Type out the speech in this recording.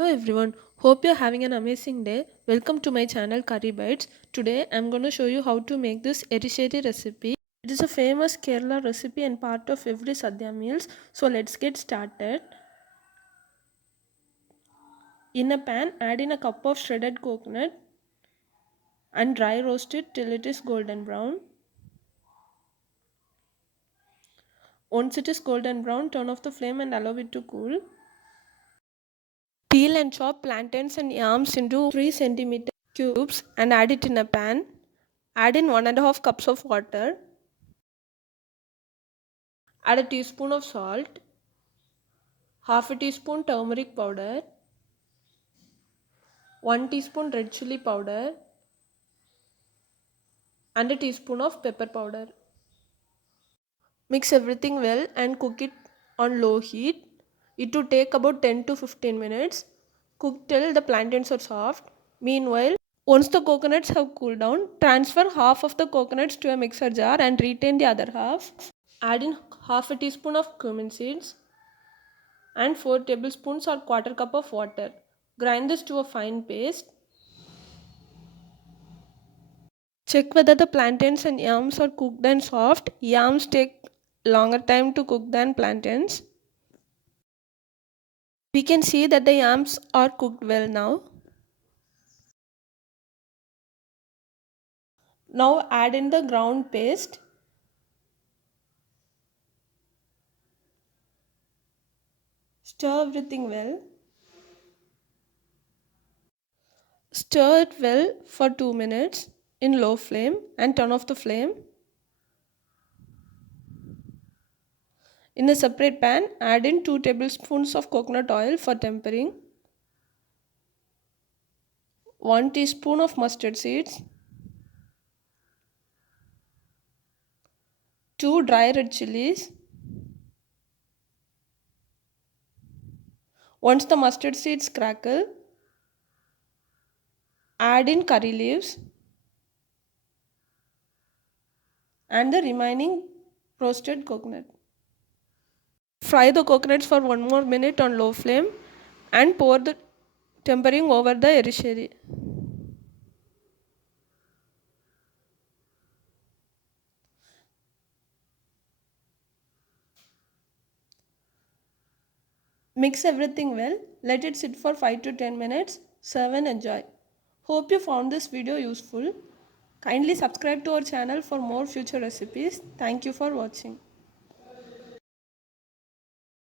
Hello everyone, hope you're having an amazing day. Welcome to my channel Curry Bites. Today I'm going to show you how to make this erissery recipe. It is a famous Kerala recipe and part of every Sadhya meals. So let's get started. In a pan, add in a cup of shredded coconut and dry roast it till it is golden brown. Once it is golden brown, turn off the flame and allow it to cool. Peel and chop plantains and yams into 3 cm cubes and add it in a pan. Add in 1.5 cups of water. Add a teaspoon of salt, half a teaspoon turmeric powder, 1 teaspoon red chilli powder, and a teaspoon of pepper powder. Mix everything well and cook it on low heat. It will take about 10 to 15 minutes. Cook till the plantains are soft. Meanwhile, once the coconuts have cooled down, transfer half of the coconuts to a mixer jar and retain the other half. Add in half a teaspoon of cumin seeds and 4 tablespoons or quarter cup of water. Grind this to a fine paste. Check whether the plantains and yams are cooked and soft. Yams take longer time to cook than plantains. We can see that the yams are cooked well now. Now add in the ground paste. Stir everything well. Stir it well for 2 minutes in low flame and turn off the flame. In a separate pan, add in 2 tablespoons of coconut oil for tempering, 1 teaspoon of mustard seeds, 2 dry red chillies. Once the mustard seeds crackle, add in curry leaves and the remaining roasted coconut. Fry the coconuts for 1 more minute on low flame and pour the tempering over the erissery. Mix everything well, let it sit for 5 to 10 minutes, serve and enjoy. Hope you found this video useful. Kindly subscribe to our channel for more future recipes. Thank you for watching.